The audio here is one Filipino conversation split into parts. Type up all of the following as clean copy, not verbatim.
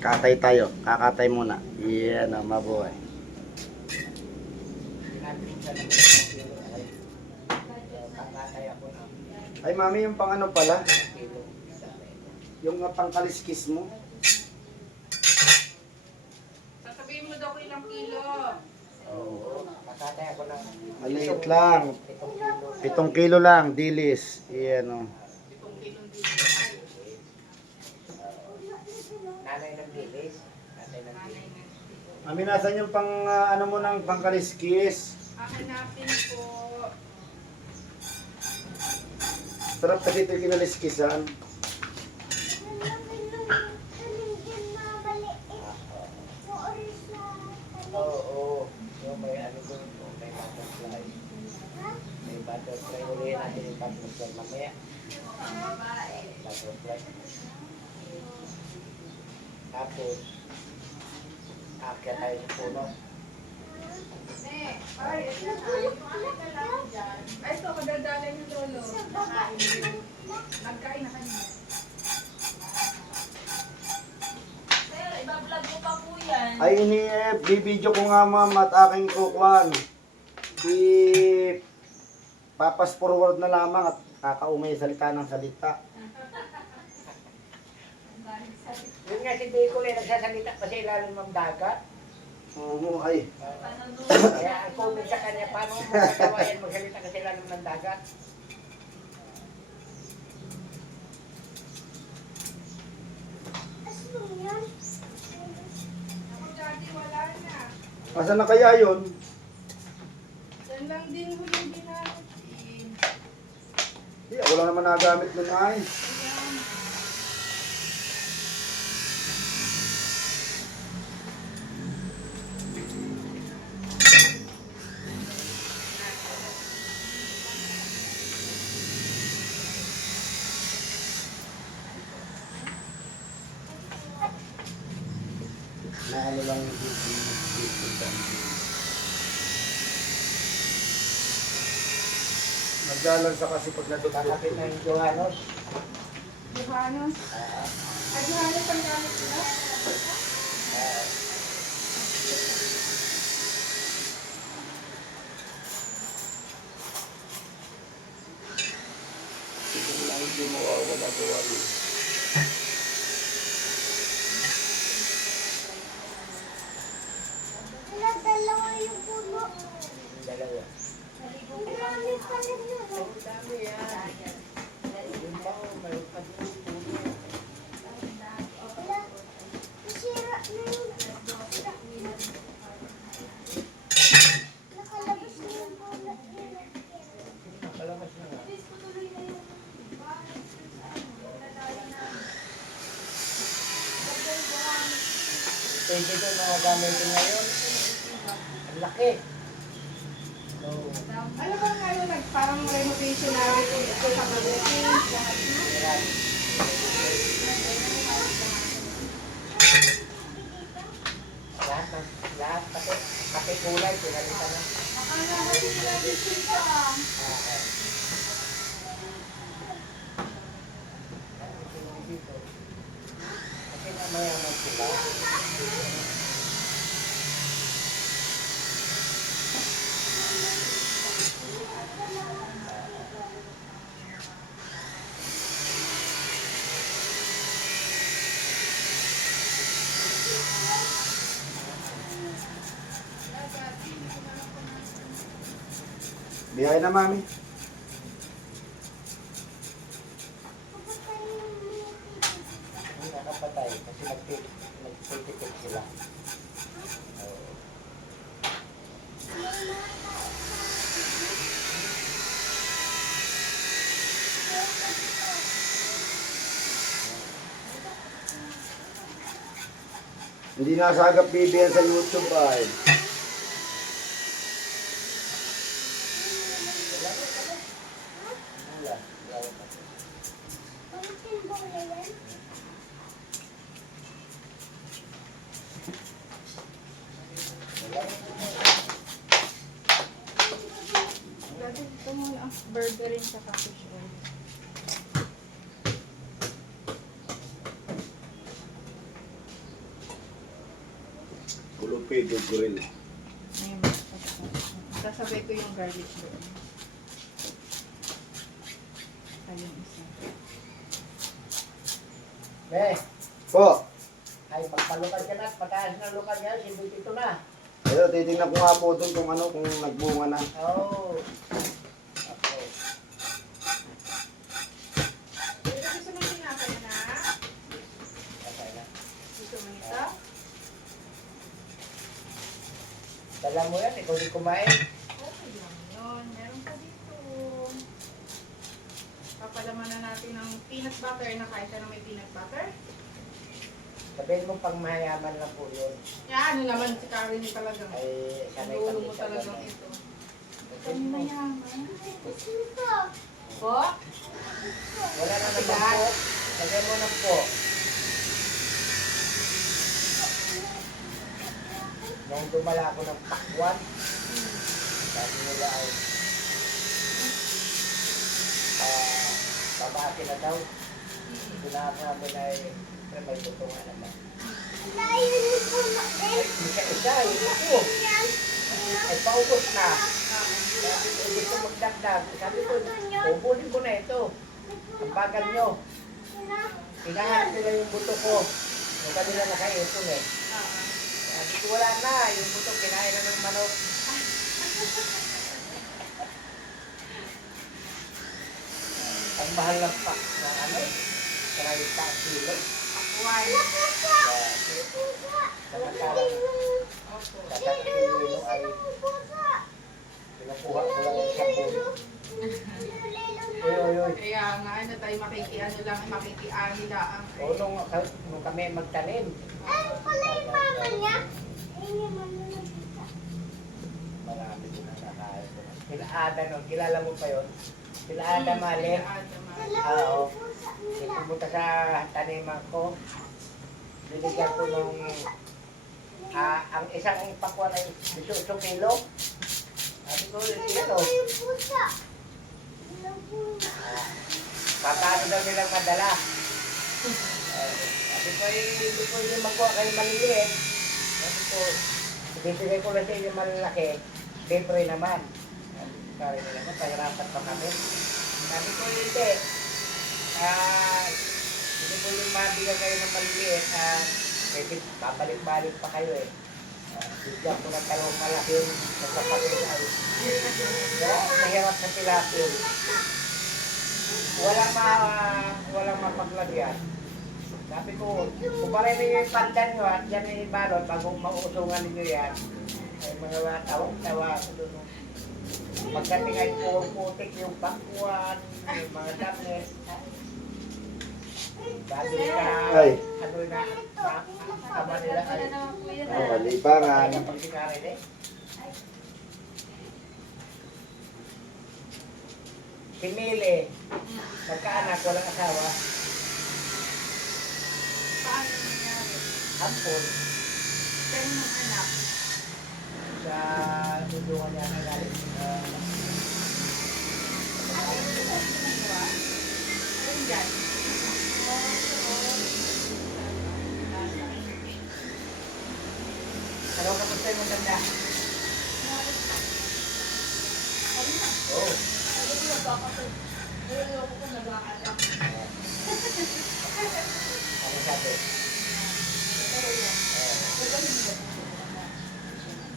Katay tayo. Kakatay muna. Yan ang mabuhay. Ay mami, yung pang ano pala? Yung pang kaliskis mo? Sasabihin mo daw ko ilang kilo. Oo. Makatay ako ng Maliit lang. 7 kilo lang, dilis. Yan o. 7 kilong dito. Ay, nanay ng dilis. Nanay ng nanay dilis. na. Mami, nasan yung pang ano mo ng pang kaliskis? Hanapin po. Sarap kasi ito yung kinaliskisan. Oo. Yung may ano ko, may butterfly. May butterfly. Ulihin natin yung butterfly mamaya. Butterfly. Tapos, aakyat tayo sa puno. Ay, ito, kadadalan yung lolo. Nagkain na kanina. Sir, ibablog ko pa po yan. Ay, bibidyo ko nga ma'am at aking kukuhan. Papas forward na lamang at kakaumay salita ng salita. Yun nga si Bicol eh, nagsasalita pa sa ilalim ng dagat. Oo, ay. Kaya ang comment sa kanya, paano mo magagawa yan magsalita ka sa ilalim ng dagat? Ako dati wala na. Asan na kaya yun? Yan lang din ho yung ginamit. Di, ako lang naman nagamit nun ay. Ayan. Na ano lang yung Naglalansa kasi pag Kakapit na nadukdok. yung Johanos. Johannes. Ay, Johannes ang gamit nila? Kung lang hindi mo wala gawa. Dalawa yung puno. Yung dalawa. Marami pa rin yun. Ang dami yan. Yung pa, mayroon pa din yung puno. Wala. Nasira na yun. Nakalabas na yung puno. Nakalabas na nga. Pwede ko mga gamitin ngayon. Ang laki. So, Ano ba ngayon, parang renovationary po ito sa Malutin? Lahat na. hirap. Lahat, pati kulay, pinalitan na. Akala ko sila dito ah. Dito. Kasi mamaya sila. Biyahe na mami. Hindi nakapatay kasi nagtitipid sila. Oo. Hindi nasagap BBN sa YouTube ay. Wala. Wala pa. Pangit bola yan. Dati ito muna ang burger rin sa fish oil. Pulupido grill. Ayun. Sasabay ko yung garlic doon. Ayun isa. Eh, Po, ay magpalukad ka na, pataas ng lukad yan, sibig ito na. ito, titingnan ko nga po doon kung ano, kung nagbunga na. Oo. Ako. Pero gusto mo yung tinapay na? Okay na. Gusto mo nito? Dala mo yan, ikaw di kumain. Okay lang yun. Meron pa dito. Papalaman na natin ng peanut butter. Nakain ka na may peanut butter? Sabihin mo pang mayaman lang po yun. Yan, ano naman si Karen talagang. Ay, sanay Ang kami mo sa talagang ganun. ito. Sabihin mo, Gusto ko. Po? wala na naman po. Sabihin mo na po. Nung dumala ako ng pakwan, sabi nila ay babaki na daw. Sinabi namin ay may tutungan naman. Layo ni po na Ay, isa, yung ako. yan. Ay, paubos na. Sabi ko, gusto magdagdag. Sabi ko, ubulin ko na ito. Ang bagal nyo. Hinahanap nila yung buto ko. Yung kanila nakaipon eh. Sabi ko, wala na. Yung buto, kinain na ng manok. Ang mahal lang pa ng ano, 30 kilo. Why? Samantalang Opo. sa 1 kilo ay pinukuha ko lang yung sabon. Uy, uy, uy. Kaya nga, ano tayo makikiano lang, makikiani lang. O, nung kami magtanim, Ano pala yung mama niya? Ayun yung mama niya. marami din ang nakain ko. Sila Ada, no? Kilala mo pa yun? Sila Ada Mali. Oo. Pumunta sa taniman ko. Binigyan ko nung ang isang pakwan ay 18 kilo. Sabi ko, ano, Yung pusa. paano daw nilang madala? Sabi ko, hindi ko yung magkuha kayo maliliit. Sabi ko, ibibigay ko lang sa inyo malalaki. Siyempre naman. Sabi ko naman, pahirapan pa kami. Sabi ko, hindi. Hindi ko yung mabigyan kayo ng maliliit. Pwede babalik-balik pa kayo eh. Bigyan ko ng talong malaki sa kapatid ay. Mahirap sa tilapil. Walang mapaglagyan. Sabi ko, kumpare ninyo yung pandan nyo at yan yung balot bago mauusungan ninyo yan. Ay mga tawang-tawa ko doon. Pagdating ay putik yung pakwan, yung mga damit. Sabi ka, Ay. ano na, tama nila ay, Malibangan. ang pagsikarin eh. Si Mili, magkaanak, walang asawa, Paano nangyari? ampon, Pero ng anak, sa tulungan niya na galing. ayun dyan. Ano ka punta yung maganda? Oo. Ano sabi?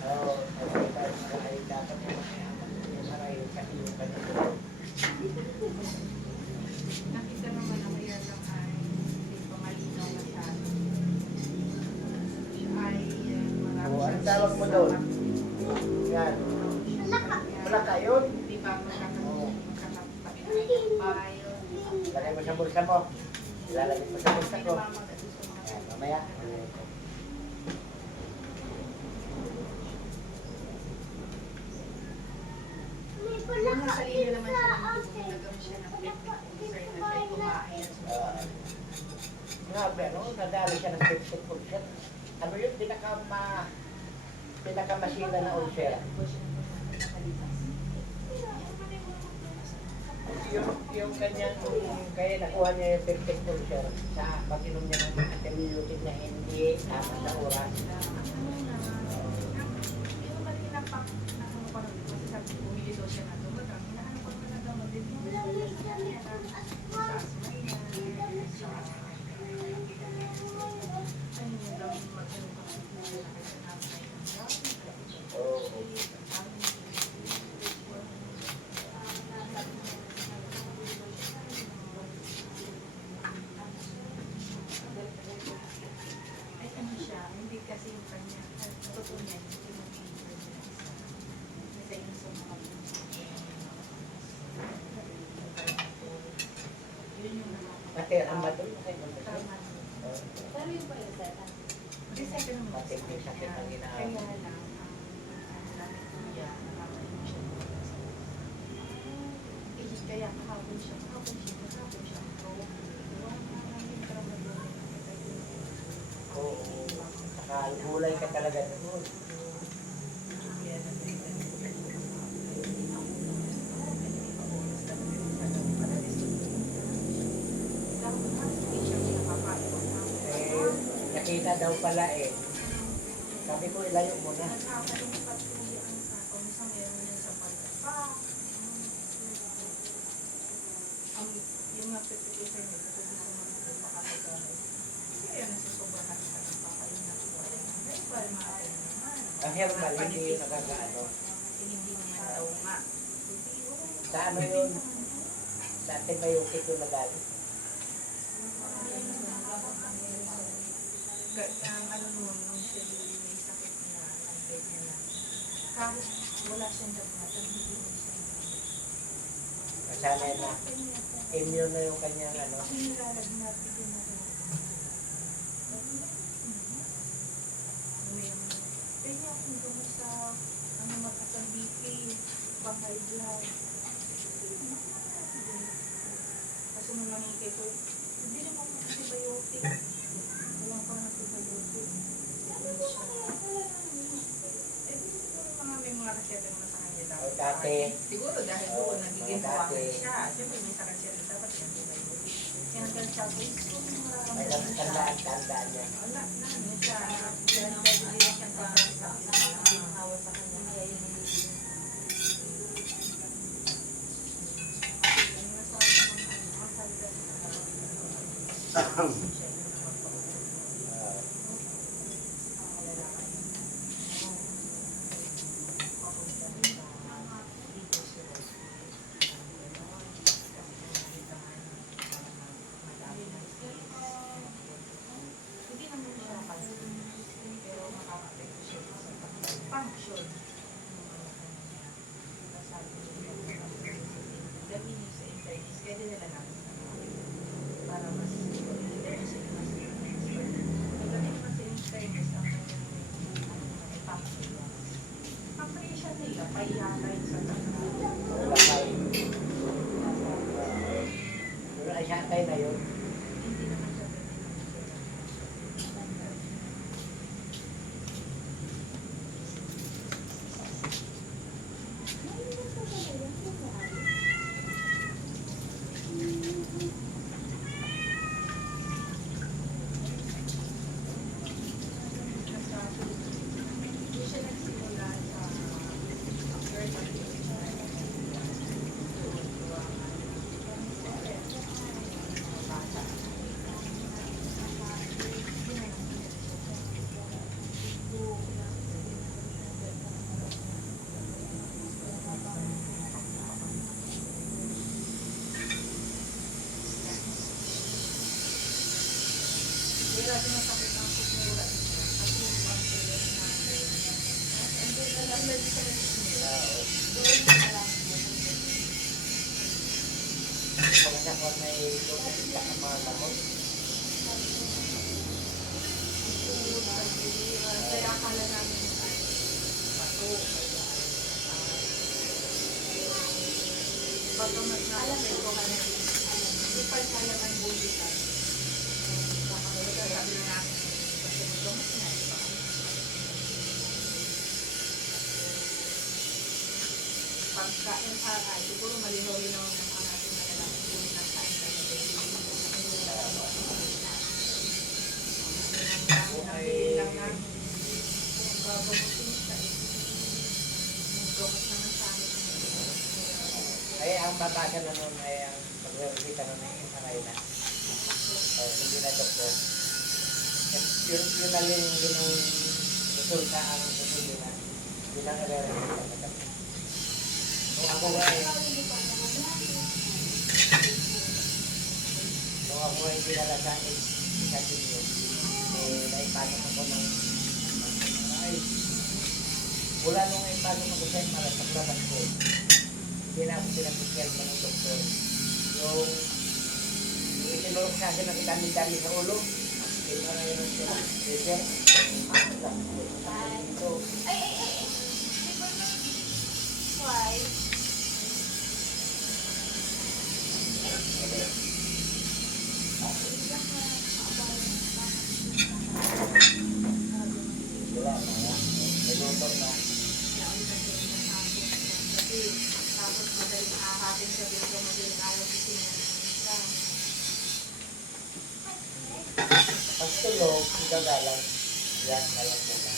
Oo. Ay, dapat yung maray kasi yung kanito. Nakita naman ako yan lang ay hindi pa malinaw masyado. Ay, marami Oo, siyang anong tawag mo doon? Yan. Laka. Wala ka yun? Di ba Oo. magkakapit pa yun? Lagay mo sa bulsa mo. Ilalagay mo sa bulsa Hindi ko. naman maganda sa mga Ayan, mamaya. May Yung pala nasa ka linya naman siya sa ng ate. nagawin siya ng picnic kung sir na siya kumain. Grabe, no? Nadali siya ng 50%. Ano yun? Pinakamasila na ulcer. yung kanyang, kaya nakuha niya yung perfect culture sa pag-inom niya ng antibiotic na hindi tama sa oras. Yung kanina pa, nakano pa rin, kasi sabi ko, bumili daw siya na gamot. Ang hinahanap ko naman na gamot din yung sa asma niya, sa ano yung gamot mag-ano pa Oo. ay ano siya, hindi kasi yung kanya, totoo niya, hindi mag-iiwan niya sa inyo sa mga yun yung Pati ang bato, tama. Pero yung pa yung seta. Kasi sabi naman, Pati may sakit ang kaya ginagawa. lang, ang dami ko niya, nakakain siya. Kaya kahapon siya. So, maraming trabaho. Oo. Saka gulay ka talaga doon. Eh, nakita daw pala eh. Sabi ko, ilayo mo na. Yung nga pipilisan niya, kasi gusto mo nito makakagawa. Kaya nasusobrahan ka ng kakain na po. Ay, pala naman. Ang herbal, hindi nakakaano. Hindi naman daw nga. Sa ano yun? Sa antibiotic yung nagaling. Ang ano nun, nung siya may sakit na, nag-bed niya na. Kahit wala siyang dapat, hindi mo siya. Kasama na. Immune na yung kanyang ano. Ang nilalag natin din na pwede akong gamot sa ano mataas ang BP, pang-high blood. Kasi nung nangingkay ko, hindi naman ako antibiotic. Wala pa ng antibiotic. Eh, siguro may mga reseta naman sa kanya daw. O dati, Siguro dahil doon nagiging dati. buwangan siya. Siyempre may sakit siya rin dapat siya antibiotic. Kaya hanggang sabi, kung may mararamdaman siya. tandaan niya. Wala na, ano siya. Yan, dahil hindi lang siyang ginawa sa kanya. Kaya yun ang hindi naman siya pansin, pero makaka-apekto siya sa function. Sabi niya, gawin niyo sa interviews, kaya dinala namin sa mga para mas leadership, mas pagdating pa sa interviews, ang kanyang pampaya. Pampaya siya nila, payalay sa tanong. Wala kayo. Pero ay siya na yun. Hindi naman siya pwede. Hindi siya nagsimula sa Wala din ang sakit ng sikmura niya. Kasi yung pang-tuloy na and then nag-allergy sa medicine. Doon yung alam mo. Pag siya ko may lumita ang mga lamot. Kaya akala namin yung ay bato. Baka mas na-alam ko ka na yung pagkalaman bulitan. Baka sabi na namin kasi gamot na iba. Pagka MRI, siguro malinaw-linaw ng mga namin kung gagamutin siya eh. Gamot naman sa amin. Ay, ang babasa na nun ay ang pag-revisita nun ay aray na. Hindi na doktor. At yun na rin din ang resulta ang susunod na. Yun ang re-revisita na kami. Kung ako ay dinala sa isasin yun, naipasok ako ng ay, wala nung naipasok ako sa para sa labas ko. Hindi na ako pinapigyan mo ng doktor. Yung itinulog sa akin ang dami-dami sa ulo, hindi mo na yun ang pressure. So, Why? wala na nga. Nagutom na. Tapos madaling ahatin sa dito, madaling ayaw gising na siya. Pag tulog, gagalang. Yan, alam mo na.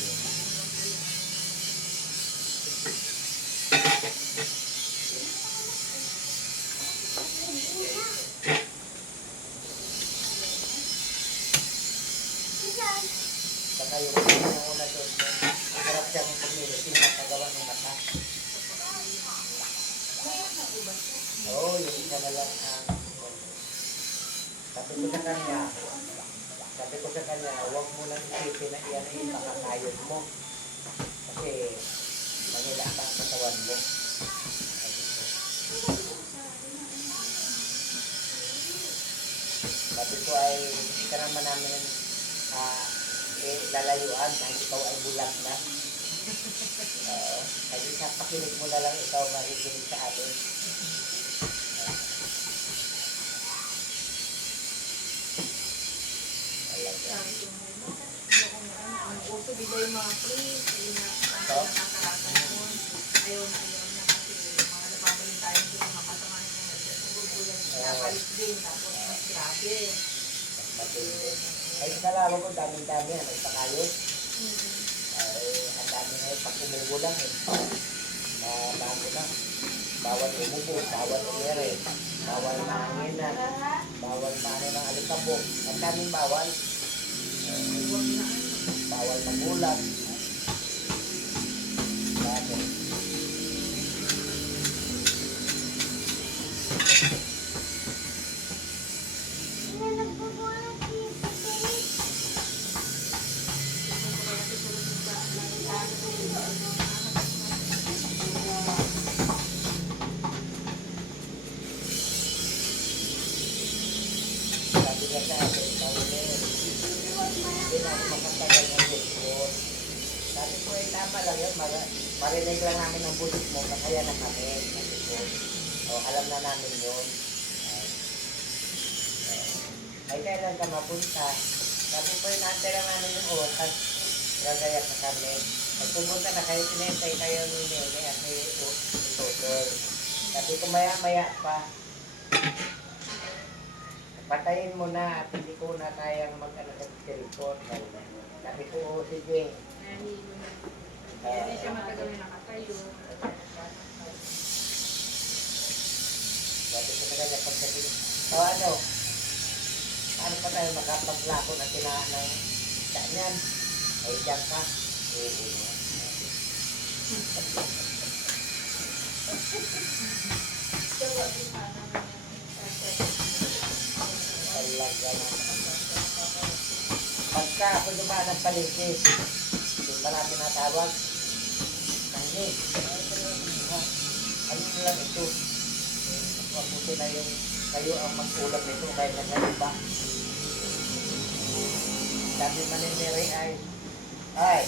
Saka yung una doon, harap siyang pagmilos, yung matagawa ng mata. Oo, yung isa na lang ang sabi ko sa kanya, huwag mo nang isipin na iyan ay makakayod mo. Kasi manila pa ang katawan mo. Sabi ko ay hindi ka naman namin lalayuan kahit ikaw ay bulag na. Kasi sa pakinig mo na lang ikaw makikinig sa atin. Sabi ko noong ang uso bigay mga free, hindi na nakakarasan noon. Ayaw na kasi mga napabalik tayo hindi na makasama yung nagsasagulan. Napalit din, tapos mas grabe. Matindi. Ay, nalaman ko, daming-dami na nagpakayos. Ay, ang dami na yung pag-umubo lang eh. Bago na. Bawal umubo, bawal umere, bawal mahanginan, bawal maano ng alikabok. Ang daming bawal. Bawal magulat. Dami. Sabi niya sa akin, hindi na ako makatagal ng doktor. Sabi ko, tama lang yun. Marinig lang namin ang bulit mo, kaya na kami. Sabi ko, alam na namin yun. Ay, kailan ka mapunta? Sabi ko, inaantay lang namin yung oras. Gagaya ka kami. Pag pumunta na kayo, sinentay kayo ni Nene at ni Doktor. Sabi ko, maya-maya pa. Patayin mo na at hindi ko na kayang mag-ano sa telepon. Sabi ko, sige. Hindi siya matagal na nakatayo. Sabi ko sa kanya, pagsabi, ano pa tayo makapaglako na tinaan ng ganyan? Ay, diyan ka. Talaga na. Pagka ako dumaan ng paligid, yung marami natawag, hindi. Ano lang ito? Mabuti na yung kayo ang mag-ulam nito kahit nasa iba. Sabi maniniri ay,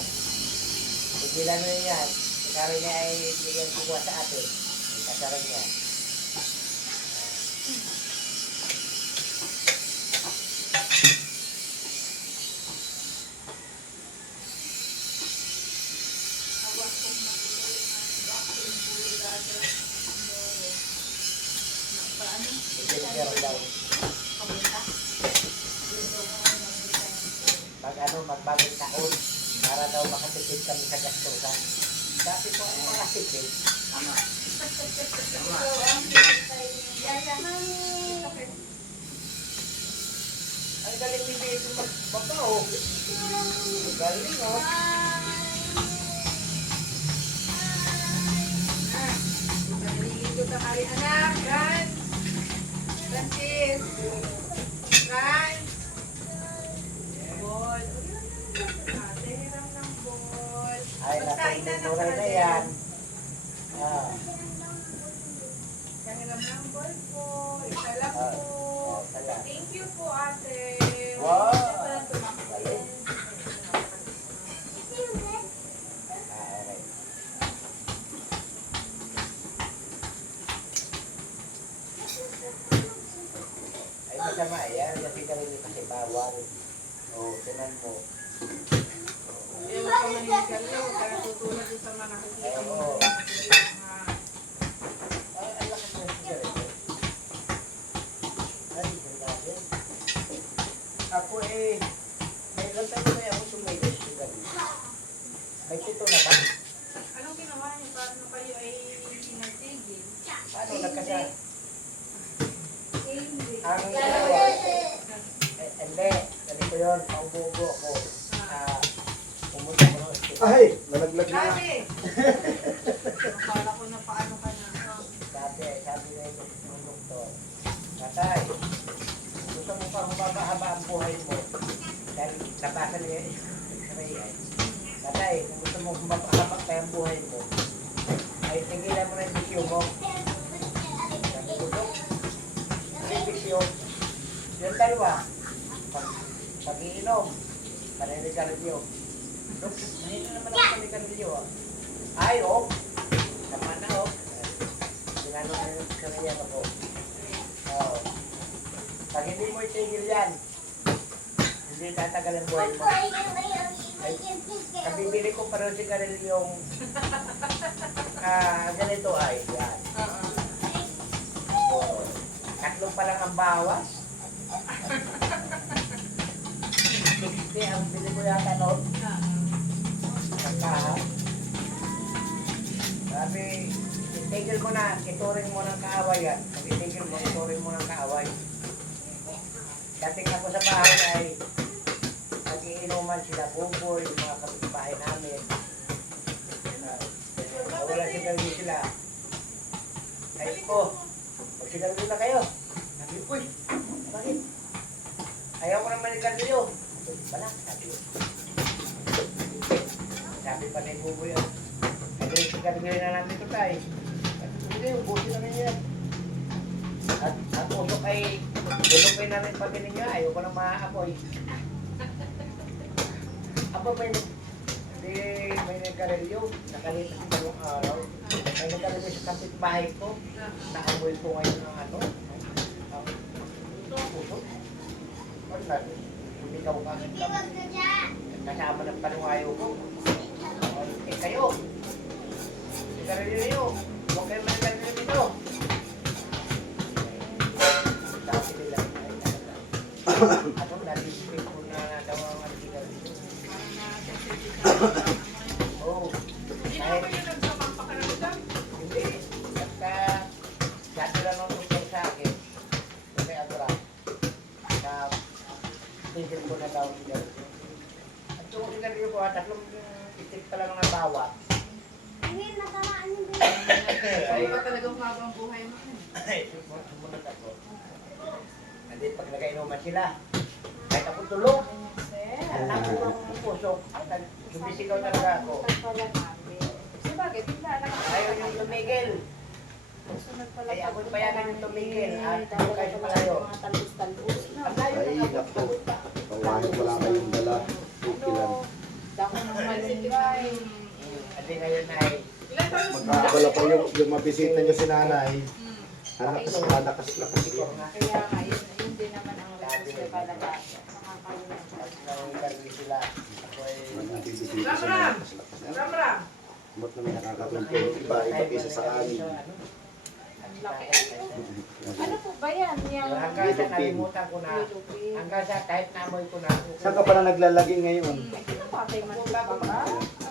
tigilan mo yan. Kasari niya ay bigyan kukuha sa atin. Kasari niya. Bigyan daw. Pag magbagong taon, daw makatipid kami sa gastusan. Sabi ko, ano makatipid? Tama. Tama. Ang galing ni Baby magbabaw. Galing, oh. Naliligo na kami, anak. Franz. Francis. Franz. Ball. Ate, hiram ng ball. Ay, Magsain na ng natutunan na karadel. yan. Ah, Hiram ng ball po. Isa lang ah, po. sala. Thank you po, ate. Wow. Walang tumakbo. Galing. Okay. Ay, masama yan. Kasi kanili kasi bawal. Oo, tinan mo. Kaya huwag ka manigal niyo. Huwag ka natutulad din sa mga nakikita mo. Oo. Mga Ay, ang lakas ng sigarilyo. Ay, ang lakas. Ako may ilang tayo na ako sumigas sigarilyo. May pito na ba? anong ginawa niyo para na kayo ay nagtigil? Paano nagkasa? Hindi. Ang ginawa? Hindi. Ganito yun. Paubugo ako. Pumunta ko ng hospital. Ay, nalaglag na. Sabi! Akala ko na paano ka na. Sabi na yung doktor, Tatay, gusto mo pang mabahaba ang buhay mo. Dahil nabasa niya yung x-ray ay. Tatay, kung gusto mo mabahaba pa ang buhay mo, ay tigilan mo na yung bisyo mo. Sabi ko, Dok, ano yung bisyo? Yung dalawa, pag-iinom, paninigarilyo. Dok, mahina naman ako paninigarilyo. Ay, oh, tama na, oh. Ginano na yung kanayan ako. Oo. Pag hindi mo itigil yan, hindi tatagal ang buhay mo. Ay, kabibili ko pa rin si Karel yung ganito ay, yan. Oo. Tatlo pa lang ang bawas. 60 ang bili ko yata noon. Pagkahan. Sabi, itigil mo na, ituring mo ng kaaway yan. Sabi, itigil mo, ituring mo ng kaaway. Dating ako sa bahay ay nagiinuman sila buboy, yung mga kapitbahay namin. Wala sigarilyo sila. Ay ko, magsigarilyo na kayo. Sabi, uy, bakit? Ayaw ko naman sigarilyo. Wala, sabi. Sabi pa na yung buboy yan. Kasi sigarilyo na namin ito tayo. Hindi, ubusin na rin yan. At ang usok ay dulupin namin pag ninyo, ayaw ko na maapoy. Ako may nagkarilyo, nakalipas ng dalawang araw. May nagkarilyo sa kapitbahay ko, naamoy ko ngayon ng ano, ang usok. Ano natin? Sumigaw ka ng kasama ng panungayo ko. Eh kayo, nagkarilyo niyo, huwag kayo nagkarilyo nito. Sabi nila, ay talaga. Ako, natisipin ko na daw ang nagkarilyo. Oo. Hindi naman kayo nagsamang pakaramdam. Hindi. Basta, sabi lang ng doktor sa akin, kasi Adora, na tigil ko na daw ang sigarilyo. At yung sigarilyo ko, tatlong itik pa lang ang bawa. Ay, ba talagang habang buhay mo? Ay, sumunod ako. Hindi, pag nagainuman sila, kahit ako tulog, anak ko ng pusok, sumisigaw talaga ako. Sabagay, tingnan lang. Ayaw yung tumigil. Ay, ako'y payagan yung tumigil. At yung kayo sa malayo. Ang layo Ay, ng ako. naku. Pangwahit wala kayong dala. Tukilan. Hindi ngayon ay, Magkakabala pa yung mabisita niyo si nanay. Lakas siguro yan. nga. Kaya nga, yun din naman ang request na talaga. At nangikarli sila. Ako ay, Nagbibisita si nanay. Lakas yan. Ram-ram! Ba't naman nakakatulong yung iba isa sa amin. laki. Ano po ba yan? Yung Hanggang sa nalimutan ko na, Willoughby. hanggang sa kahit naamoy ko na. Saan ka pala naglalagi ngayon? Patay man ba ba?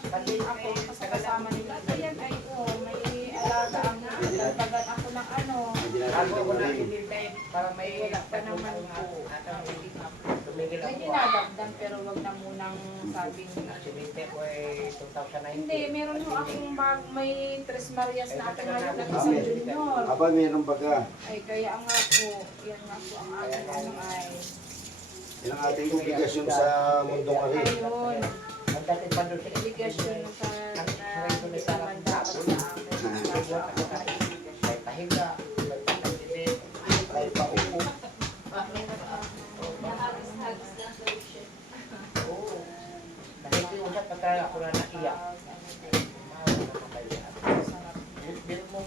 Kasi ako, sa kasama nila, ayan ay, may alaga ang nagdagan ako ng ano. Ako ko na hinintay para may Wala pa naman po. tumigil May ako. dinadagdan pero wag na munang sabing Sininte ko ay 2019. hindi, meron ho akong may Tres Marias na ako ngayon na isang junior. Aba, meron baga. Ay, kaya nga po, yan nga po ang aking ano ay. Yan ang ating obligasyon sa mundong ari. Ayun, Ang dati pa doon sila. obligasyon sa na hindi naman dapat sa amin. May pahinga, may pagkakilit, may paupo. Oo. Nakikiusap pagka ako na naiyak. Pero mo,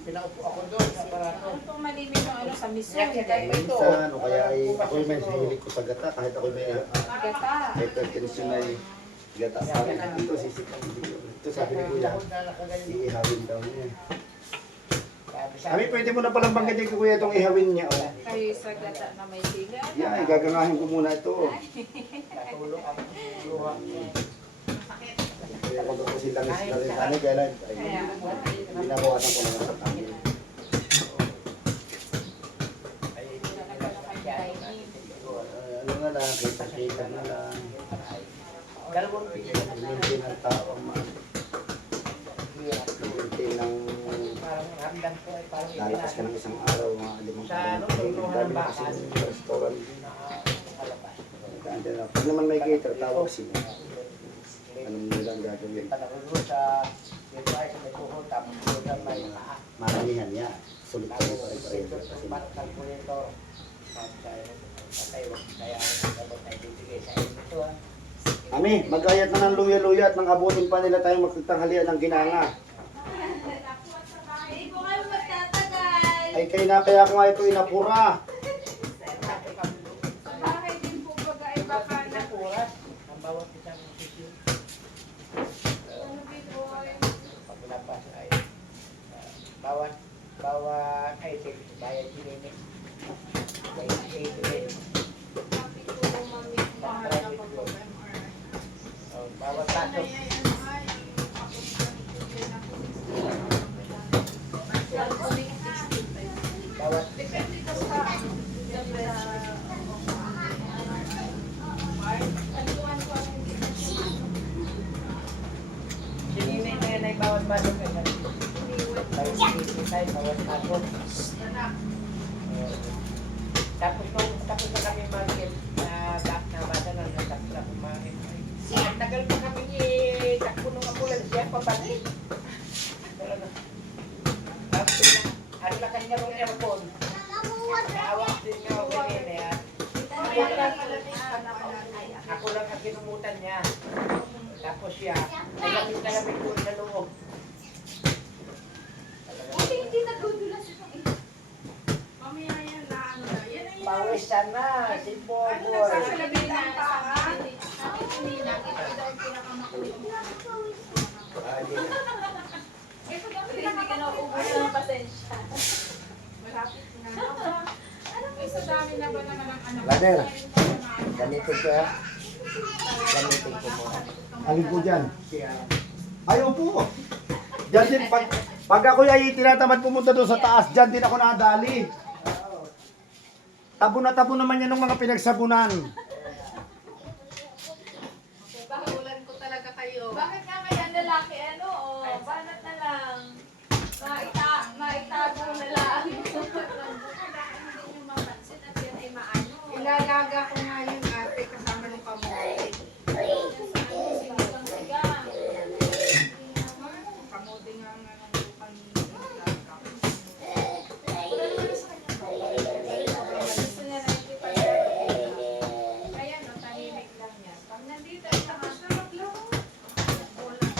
pinaupo ako doon sa aparato. Ano pong malimit ng ano sa mission? Minsan, o kaya ay ako'y may hihilig ko sa gata, kahit ako'y may Gata. hypertension ay gata. Sabi ko dito, sisikan dito. Ito sabi ni Kuya, iihawin daw niya. Kami pwede mo na palang banggitin ko Kuya itong ihawin niya. Oh. Kayo sa gata na may sila. Yan, gagangahin ko muna ito. Natulog ang luha ko. Kaya ako doon silang isla rin kaya lang, ay, binabawasan ko naman sa kami. Ano nga lang, kita na lang. Dalawang Hindi ng tao ang hindi ng parang ramdam ko ay parang lalakas ka ng isang araw, mga 5 araw. Dami na kasi ng restaurant. palabas. Andyan na. Pag naman may cater, tawag sila. Anong nilang gagawin? Panahon sa dito ay sa may tuhod, tapos doon sa may paa. Maramihan niya. Sulit pa rin Tapos pa rin. ito, parang kalkulator. Patay, kaya ang ay bibigay sa inyo ito. Ami, magayat na ng luya-luya at nang abutin pa nila tayong magtanghalian ng ginanga. Hindi po kayo magtatagal. Ay kay na kaya ko nga ito inapura. Bakit din po baga ay baka na Oras, ang bawat isang sisyo. ano bitoy? Pag lapas ay bawat item, bayad dinini. Bayad dinini. Bakit po mami mahal na pag-MRI? Bawat tato. Bawat Depende ka sa dinini na yan ay bawat batok ay bayad dinini tayo, bawat batok. Tapos na kami market na bata na natapos na kumain. Ang tagal pa kami takbo nung ambulans siya, pabalik. Tapos ano na kanya ng aircon. Naawak din niya ako kanina. Ako lang ang kinumutan niya. Tapos siya, nagamit ko sa loob. Hindi nagudulas ito. mamaya yan na ano na. Yan ay Pawisan na, si ano Boboy. nagsasalabi na sa akin. Hindi na kita daw pinakamakulit. Hindi ka nauubos ng pasensya. Malapit na. Ay, sa dami na ba naman ang anak? Brother, Gamitin ko ya. Gamitin ko muna. alin po dyan? Siya. Ayaw po. Diyan din, pag ako ay tinatamad pumunta doon sa taas, dyan din ako nadali. Tabo na tabo naman yan ng mga pinagsabunan. Bahulan ko talaga kayo. Bakit nga kaya ang lalaki ano? Oh, banat na lang. Maitago na lang. Ilalaga ko nga yun ate kasama ng kamote. Kamote nga nga ng lupan nilaga. Gusto niya na hindi pa siya. Kaya no, tahimik lang yan. Pag nandito ay tapos na maglaro.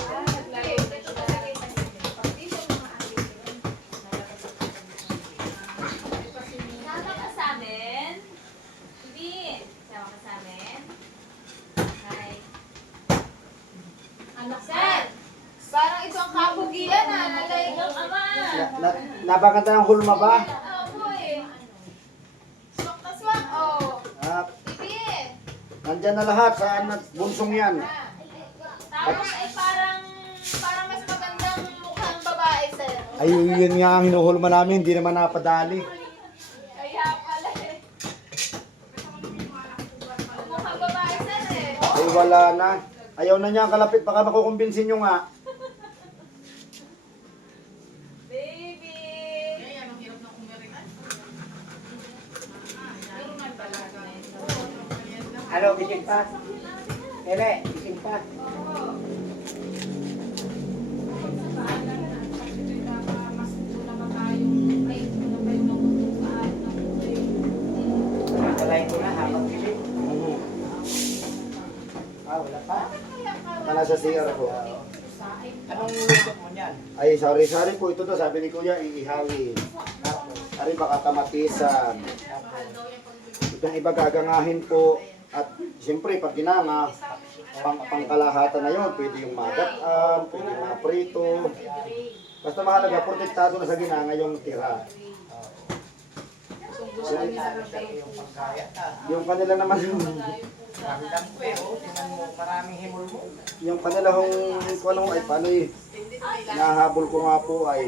Naglaro na siya. Pag di siya umaalis yun, nalabas ako sa mga. Ay kasi Tama ka sa amin? Hindi. napakanta ng hulma ba? Opo eh. Swak na swak, oh. Ah, Bibi. nandyan na lahat sa bunsong yan. Tapos ay parang mas magandang mukhang babae, sir. Ay, yun nga ang hinuhulma namin, hindi naman napadali. Kaya pala eh. Mukhang babae, sir eh. Ay, wala na. Ayaw na niya ang kalapit, baka makukumbinsin nyo nga. Baby. Ano, gising pa? Ere, gising pa. Nakalay ko na habang gising. Wala pa? Kana sa CR ko. Anong luto mo niyan? Ay, sorry po, ito to, sabi ni Kuya, iihawin. Ari baka kamatisan. Itong iba gagangahin po. At siyempre, pag ginanga, pangkalahatan na yun. Pwede yung magataan, pwede yung mga prito. Basta mahalaga, protektado na sa ginanga yung tira. Yung pagkaya ta. Yung kanila naman Ramdam ko eh, oh. Tingnan mo, maraming himol mo. yung kanila kung ano ay paano eh. Nahabol ko nga po ay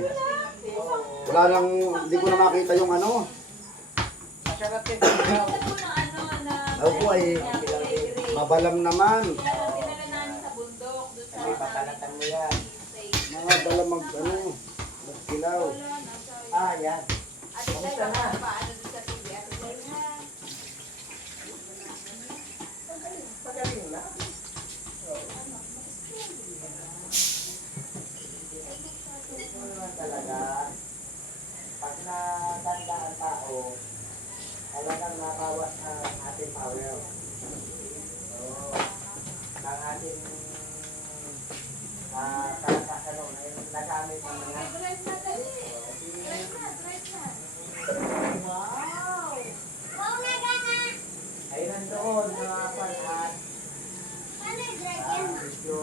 wala nang, hindi ko na makita yung ano. Masarap din ikaw. Ako po ay mabalam naman. Kasi bakalatan mo yan. Mga balam magkilaw. Ah, yan. Kamusta na? Magaling na. Ito naman talaga, pag natanda ang tao, talagang nabawas ang ating power. So, ang ating kalakasano na yung nagamit ng mga ay nandoon mga panat. Medyo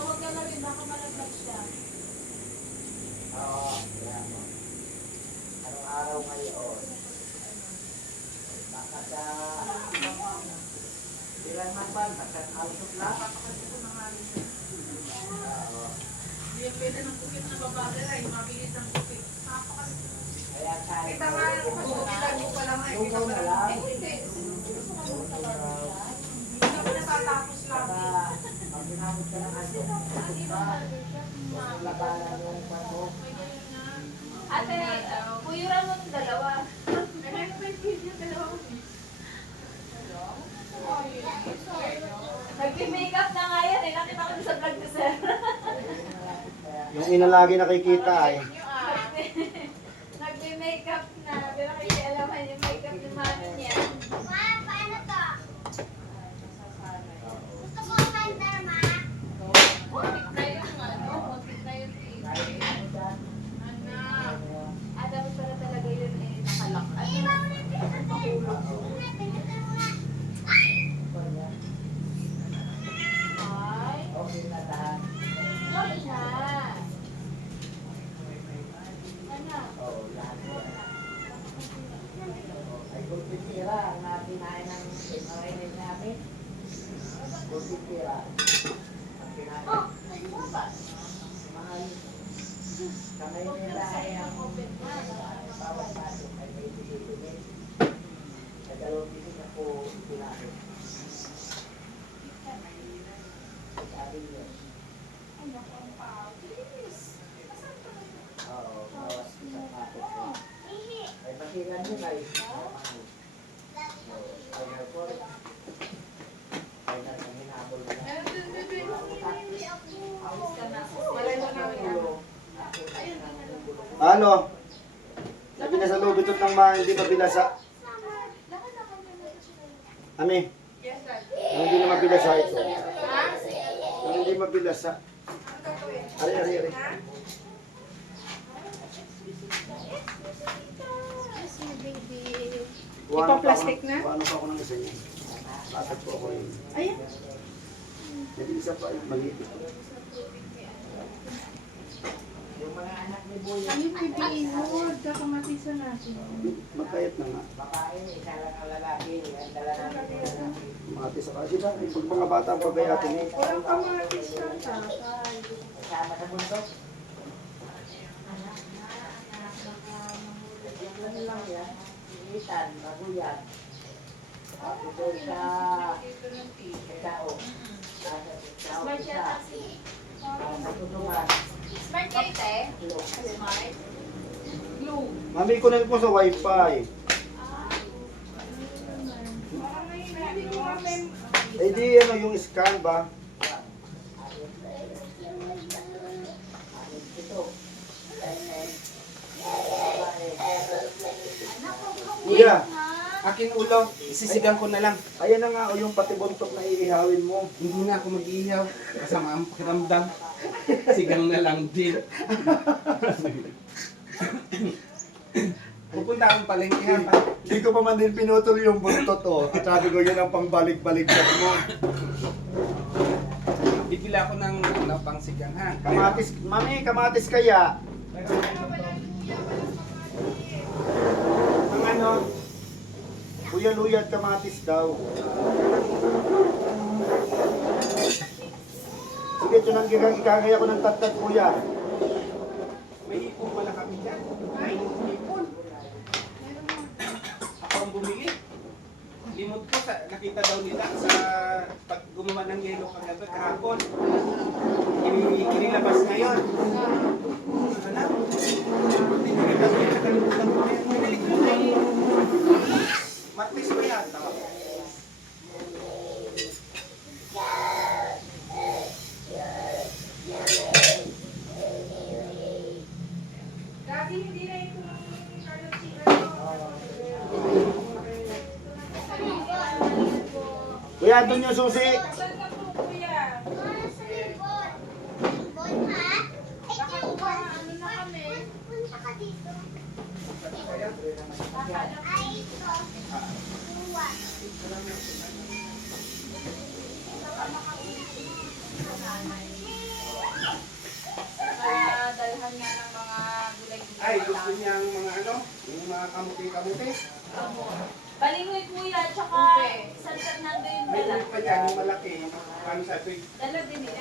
Huwag ka na rin, baka malaglag siya. Oo, yan. Anong araw ngayon? Baka sa ilan man ba? Baka output lang? Oo. Hindi pwede ng kupit na babae ay mabilis ang kupit. Kaya tayo. Kita nga yung kukupitan mo pa lang ay kita Lugaw pa na lang. lang. Hindi ako natatapos lang. Baka pag ginamit ka ng ano, labanan yung kwan mo. Ate, puyuran mo ng dalawa. Nag-makeup na nga yan eh. Nakita ko sa vlog ko, sir. Yung ina lagi nakikita ay Nag-makeup na. Pero kasi alaman yung makeup ni mami niya. Muntik na yung ano, muntik na yung TV. Dapat pala talaga yun eh, nakalak. Ay, Okay na lahat. wag na. Ano? Oo, lahat yan. Ay, kunting tira ang nakinain ng MRNA namin. Kunting tira. Ang kinain. Mahal. Kamay nila ay ang bawat pasok ay may bibigay. Sa dalawang bisig ako kinain. Sabi niyo. Oo, bawat isang pasok ko. Ay, pasingan nyo guys. Ay, nagpor. Ay, nang hinabol na. ano? Sabi na sa loob ito ng mga hindi mabilasa. Ami, yung hindi na mabilasa ito. Yung hindi mabilasa. Ari. Excuse me, baby. Ipa-plastic na? Paano pa ako ng isa niya? Latag po ako yun. Ayan. May isa pa yung maliit. Yung mga anak ni Boy, Ano yung pinihod? Kakamatisan natin. Magkayat na nga. babae, isa lang ang lalaki. Ang dala namin yung lalaki. Mati sa kasi ba? Pag mga bata ang pagayatin eh. Walang kamatis lang tatay. Kasama sa bundok. Ano lang yan? Initan, baguyan. Tapos doon sa tao. Sa Smart siya isa. kasi. Sa tutungan. Smart kayo, te? Smart. Blue. Mami, connect mo sa wifi. Parang hindi ko mapem. Eh di ano yung scan ba? Ito. Kuya, Akin ulo, isisigang ko na lang. ayan na nga o yung pati buntok na iihawin mo. Hindi na ako mag-iihaw. Kasama ang pakiramdam. Sigang na lang din. Pupunta akong palengkehan pa. Hindi ko pa man din pinutol yung buntot oh. At sabi ko yun ang pangbalik-balik mo. Bibila ako ng ano, pang sigang ha. Kamatis, mami, kamatis kaya. Ang ano? Luya-luya at kamatis daw. Sige, ito nang ikagaya ko ng tatat, kuya. May ipon pala kami dyan. Ay, ipon. Ako ang bumili. Limot ko, nakita daw nila sa pag gumawa ng yelo kagabi kahapon. Inilabas ngayon. Sana. Tinilipas ko, nakalimutan ko. Pinalik ko na eh. Martes pa yata. Dati hindi na ito Kuya, doon yung susi. Saan ka po, kuya? Baka ba, ano na kami? Para dalhan niya ng mga gulay-gulay. Ay, gusto niya ang mga ano, yung mga kamuti-kamuti. Balingoy kuya, tsaka salsat nando yung May dala. ulit pa dyan, yung malaki. Paano sa ito? Dala din nila.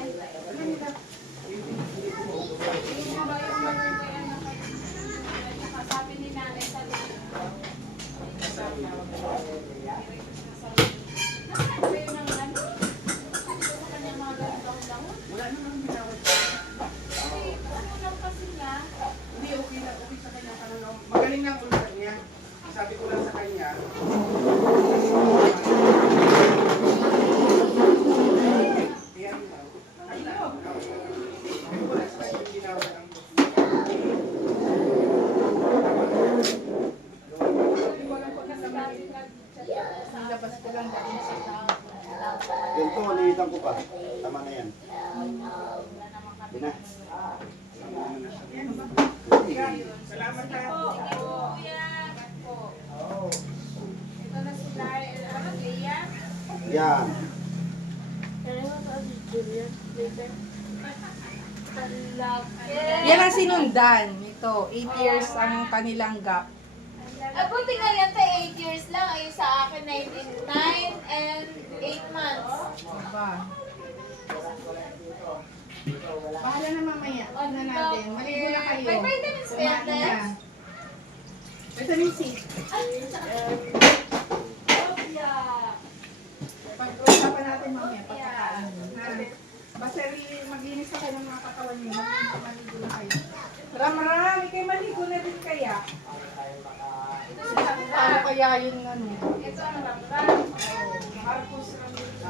Tsaka sabi ni nanay sa kayo ng ano? Sa kanya mga ganun-dahon-dahon? Wala naman binawad. Kasi ano lang kasi niya. Hindi, okay na, okay sa kanya. Ano, magaling na ang ulit niya. Sabi ko lang sa kanya, yan lang. Sabi ko lang sa kanya, yung ginawa ng Nilabas ko lang dati sa tao. Ganito, ulitan ko pa. Tama na yan. Yun na. salamat na. Kuya. Ito na sila. Ano, Leia? Yan. Yan ang sinundan. Ito, 8 years ang kanilang gap. Buti nga yan, 8 years lang. Ayun sa akin, 9 and 8 months. Diba? Bahala na mamaya. Ano natin? Maligo na kayo. May vitamins ba yan, Kumain Tess? na. Vitamin C. Ay, yeah. Pag-usapan natin mamaya. Pagkakain. Ha? Basta mag-inis na kayo ng mga katawan niyo. Maligo na kayo. Marami kayo maligo na din kaya. Ito si Sandra. Paano kaya yung ano? Ito ang Sandra. Marcos Ramirez.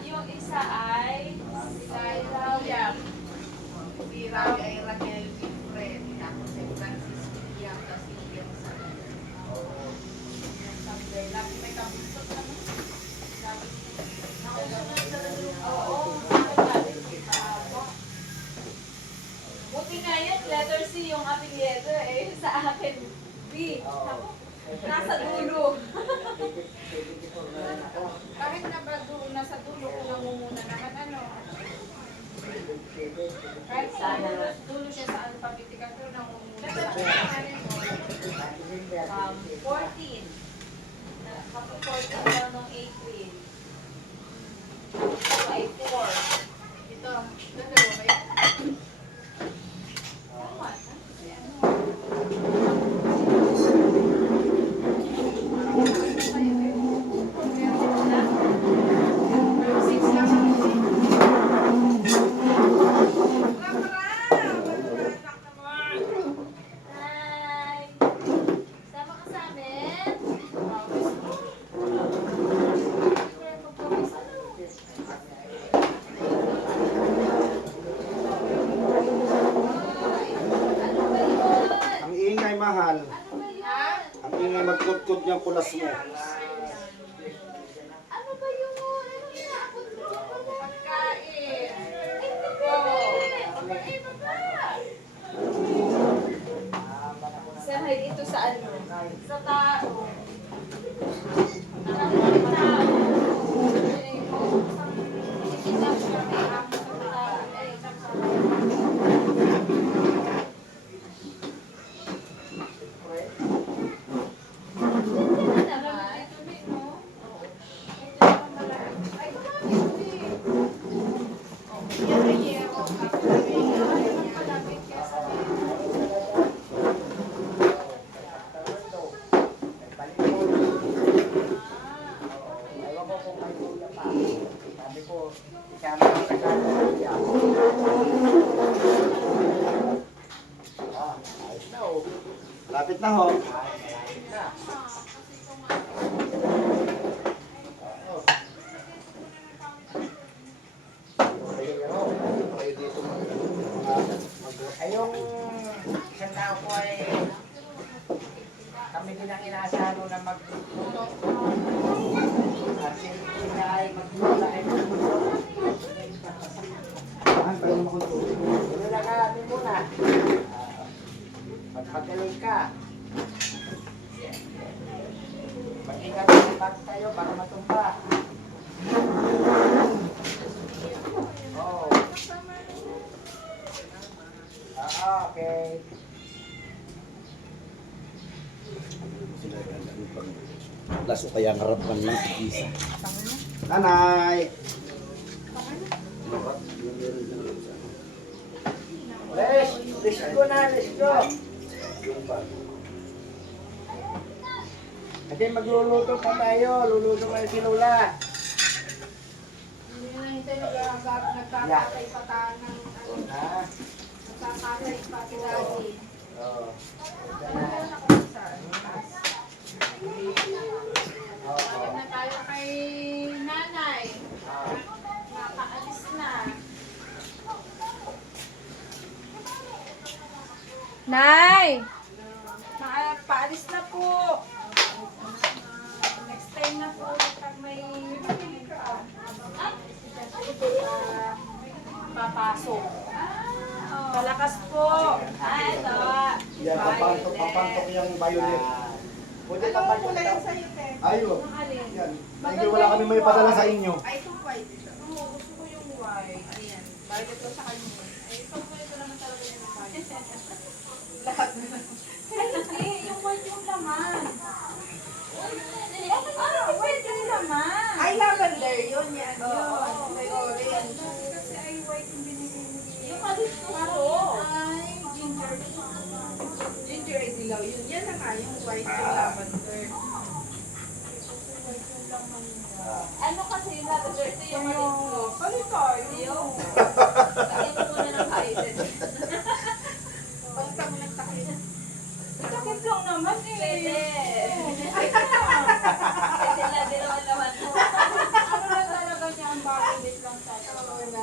Yung isa ay si Laila. Si Rabi ay Raquel Wilfred. Ako si Francis William. Kasi yung sa Sunday. Lagi may kabusot naman. Oo, sa akin galing kita. B. Oo. Nasa dulo. Kahit na ba doon, nasa dulo ko namumuna naman ano. Kahit sa dulo siya sa alphabetical, pero namumuna. 14. Kapag 14 daw nung April. Ito ay 4. Ito, dalawa ba yan? Tama. Six lang ang Hi! Sama ka sa amin? Kaya magpapis ano? Ay, ano ba yun? Ang ingay, mahal. Ano ba yun? Ang ingay magkutkod niyang kulas mo. Ano ba yun? Ano inaabot mo? pagkain. Ay, baba! Sahay ito sa ano? Sa tao. Ang tao. Ikinap siya may amo sa tao. Ay, naman. Ay, kumami ko eh. Yan ay yero. Malapit kaya sa Ewan ko kung may kuya pa. Sabi ko, isama ko sa kuya. Ayos na oh. Lapit na ho. Ayos na. Kayo dito Ay yung isang tao ko ay kami din ang inaasahan na magluto. At sila ay magluto ay Saan tayo naman kung Ano na natin muna? Magpagaling ka. Mag-ingat sa bag tayo para matumba. Oh. Okay. Laso kaya ngarap man lang isa. Nanay! Let's go na, let's go. Kasi magluluto pa tayo, luluto kayo si Lola. Hindi na hintay nagkakatay pa tayo ng ano. Ha? Nagkakatay pa si Daddy. Oo. Ano na ako sa taas? Oo. Balik na tayo kay nanay. Nakaalis na. Nay! Paalis na po. Next time na po pag may papasok. Malakas po. Ay, ito. Yan, papantok yung violet. Pwede Ano pa ba po lang sa'yo, te? Ayun. Ang alin? Yan. Hindi wala kami may padala sa inyo. Ay, itong white. Oo, gusto ko yung white. Ayan. Bakit ito sa kanya? Ay, itong white naman talaga yung white. Lahat na lang. Hindi, yung white yung laman. Ano, white yung laman? Ay, lavender yun. Yan yun. Oo. May orange. Kasi ay white yung binibili. Yung alis ko ko. Ay, ginger. Ginger ay dilaw yun. Yan na nga, yung white yung lavender. Ano kasi yung lavender? Ito yung alis ko. Palit tayo. Yung? Kaya ko muna ng kainin. Palit mo ng taklit. Takip lang naman eh. Pwede. Pwede lang din naman naman mo. Ano na talaga niya ang bagulit lang sa ito.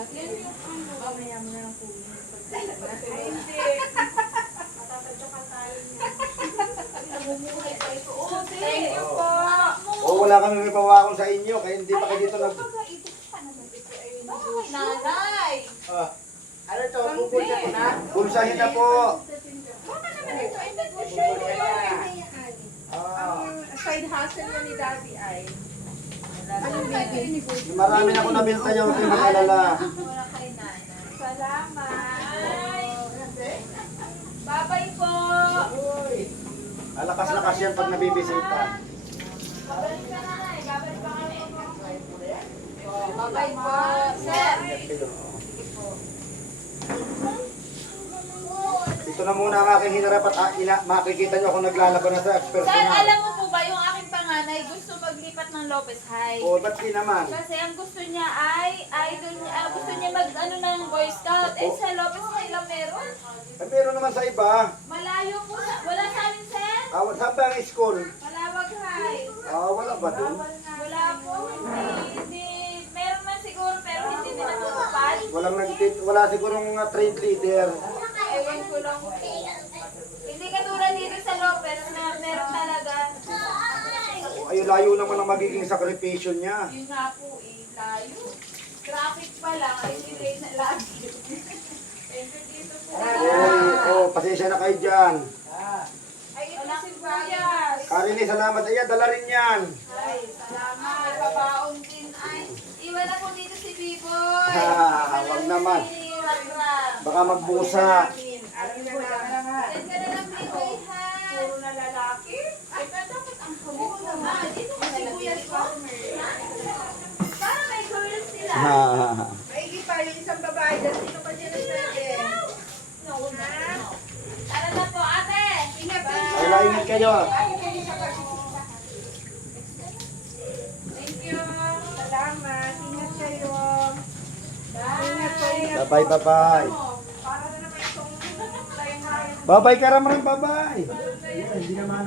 Yan yung ano. Mamaya mo na lang kunin. Ay, hindi. Matatadyakan tayo niya. Namumuhay pa ito. Oo, Thank you po. O wala kami may pawakon sa inyo, kaya hindi pa kayo dito nag... Ito pa naman. Ito ay Bakit nanay? Ah, Ano to? Bubulsa ko na? bulsahin na po. Baka naman ito ay negosyo. hustle yun ni Daddy ay. Anong baby? Marami na ako nabilta yung hindi mag-alala. Wala kay nanay. Salamat. Bye-bye po! Alakas-lakas yan pag nabibisita. Babalik ka nanay. Babalik pa kami. Bye-bye po. Sir! Ito na muna ang aking hinarap at makikita nyo ako naglalaban na sa Sir, personal. alam mo po ba yung aking panganay gusto maglipat ng Lopez High? O, ba't di naman? Kasi ang gusto niya ay idol niya, gusto niya mag ano ng Boy Scout. Eh sa Lopez High lang meron. Ay, meron naman sa iba. Malayo po sa, wala sa amin sir. Saan ba ang school? Malawag High. Wala ba dun? Wala po, hindi. Meron man siguro pero hindi nila tutupad. Wala sigurong trade leader. Ewan ko lang po. Hindi katulad dito sa Lopez na meron talaga. Ay, layo naman ang magiging sakripisyo niya. Yun nga po layo. Traffic pa lang, ay delay na lagi. Enter dito po. Pasensya na kayo dyan. Ay, ito si Kuya. Karini, salamat. Ayan, dala rin yan. Ay, salamat. May pabaon din. Ay, iwan na po dito si Biboy. Wag naman. Si Ratram. Baka magbusa. Alam na lang. Send ka na lang Biboy, ha? Puro na lalaki. Ay, dapat ang hawak naman. Dito ka si Kuya ko. Para may girls sila. Maigi pa yung isang babae dyan. Sino pa siya nagsabi? Tara na po, ate. Ingat Bye. Ay, laingat kayo. Thank you. Salamat. Ingat kayo. Ingat po, Bye. ingat. Bye-bye, bye-bye. Para na naman itong tayong Bye-bye ka naman, bye-bye. Hindi naman